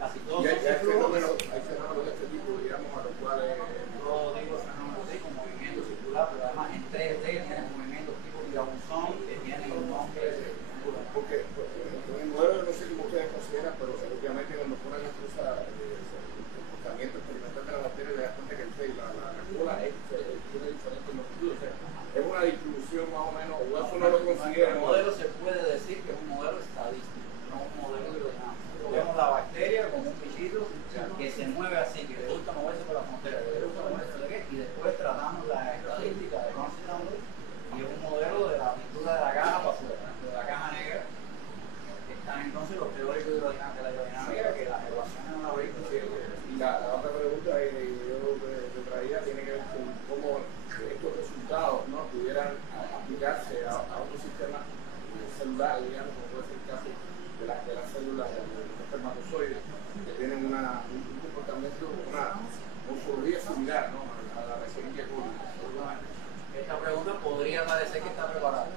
Casi todos hay fenómenos de este tipo, digamos, a los cuales... Yo digo fenómenos así, con movimiento circular, pero además en 3D tienen movimientos tipo tirabuzón que tienen un nombre circular. Porque en el modelo, no sé cómo ustedes consideran, pero obviamente cuando ponen las cosas el comportamiento experimental de la bacteria, le das cuenta que la cola tiene diferentes longitudes. O sea, es una distribución más o menos, o eso no lo considera. El modelo se puede decir que es un modelo estadístico, no un modelo hidrodinámico. Vemos la bacteria como un bichito que se mueve así, que le gusta moverse por la frontera, que le gusta moverse de qué, y después tratamos la estadística de considerando, y es un modelo de la pintura de la caja para afuera, de la caja negra. Están entonces los teóricos de la hidrodinámica, que las ecuaciones no la ven. Y la otra pregunta que yo te traía tiene que ver con cómo estos resultados, ¿no?, pudieran aplicarse a otros sistemas celulares, digamos, como puede ser el caso de las células de los espermatozoides, que tienen un comportamiento, una morfología similar, ¿no?, a la Escherichia coli. Esta pregunta podría parecer que está preparada.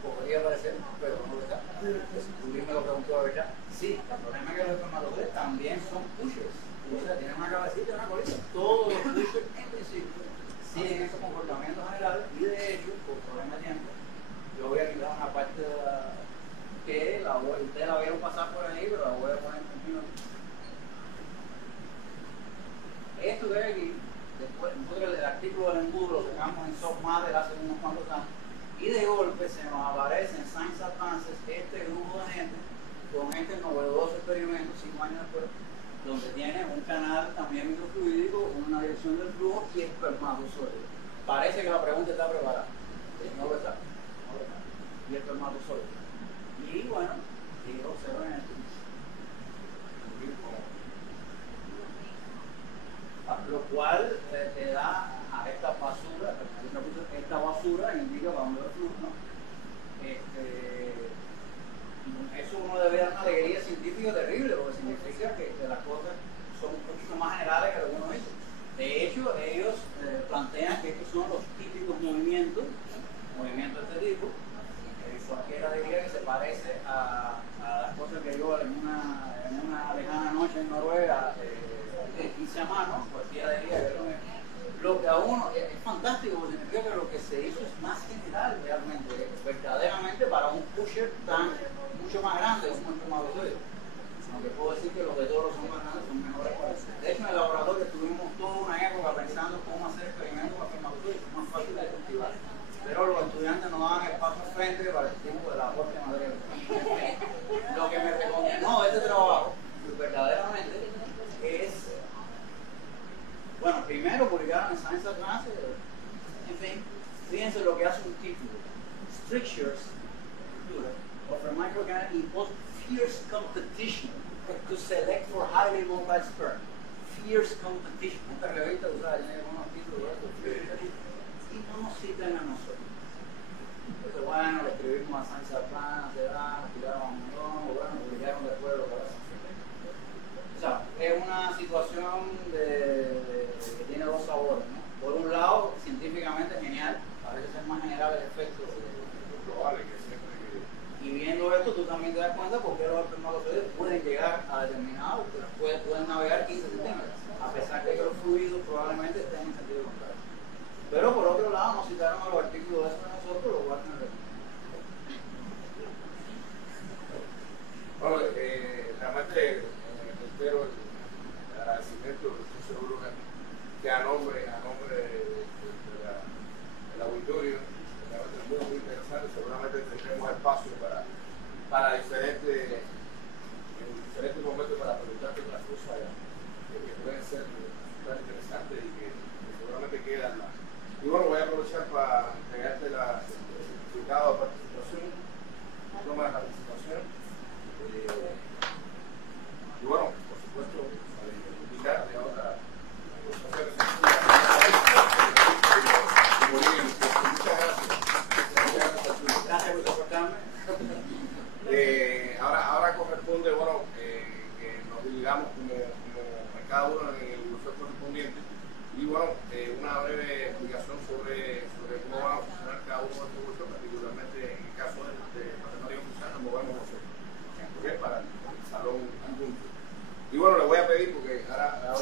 Podría parecer, pero no lo está. Si tú me lo preguntó de verdad, sí, el problema es que los espermatozoides también son pushers. O sea, tienen una cabecita y una colita. Todos los pushers en principio siguen esos comportamientos generales, y de hecho, por problema de tiempo, yo voy a quitar una parte de la que ustedes la vieron pasar por ahí, pero la voy a poner en continuo. Esto que hay aquí, después nosotros el artículo del embudo lo sacamos en SoftMatter hace unos cuantos años, y de golpe se nos aparece en Science Advances este grupo de gente con este novedoso experimento 5 años después, donde tiene un canal también microfluídico, una dirección del flujo y espermatozoide. Parece que la pregunta está preparada. No lo está. Y espermatozoide. Y bueno, y observen esto. Lo cual te da a esta basura, esta basura indica para dónde va el flujo, ¿no? Eso uno debe dar una alegría científica terrible, porque significa que las cosas son un poquito más generales que lo que uno hizo. De hecho, ellos primero publicaron en Science Advances, en fin, fíjense lo que hace un título. Strictures of a microorganism impose fierce competition to select for highly mobile sperm. Fierce competition. Esta revista, tú sabes, tiene unos títulos de estos, y no nos citan a nosotros. Entonces, bueno, le escribimos a Science Advances, tiraron a un montón, bueno, publicaron después lo que va a hacer. O sea, es una situación que tiene dos sabores, ¿no? Por un lado, científicamente genial, parece ser más general el efecto Probable que siempre y viendo esto tú también te das cuenta porque los espermatozoides pueden llegar a determinados, pueden navegar 15 centímetros, a pesar de que los fluidos probablemente estén en sentido contrario. Pero por otro lado nos citaron a los artículos de eso de nosotros, lo cual no es bueno, realmente reitero el agradecimiento, estoy seguro que a nombre del auditorio, realmente es muy interesante, seguramente tendremos espacio para diferentes momentos para preguntarte otras cosas que pueden ser tan interesantes y que seguramente quedan. Y bueno, voy a aprovechar para entregarte el certificado de participación, toma de participación. Y bueno, por supuesto, invitarte a otra conversación. Muchas gracias. Gracias por soportarme. Ahora corresponde, bueno, que nos dividamos como cada uno en el bufete correspondiente y bueno, una breve explicación sobre cómo va a funcionar cada uno de estos bufetes, particularmente en el caso de María Cruzana, nos movemos nosotros, para el salón adjunto. Y bueno, le voy a pedir, porque ahora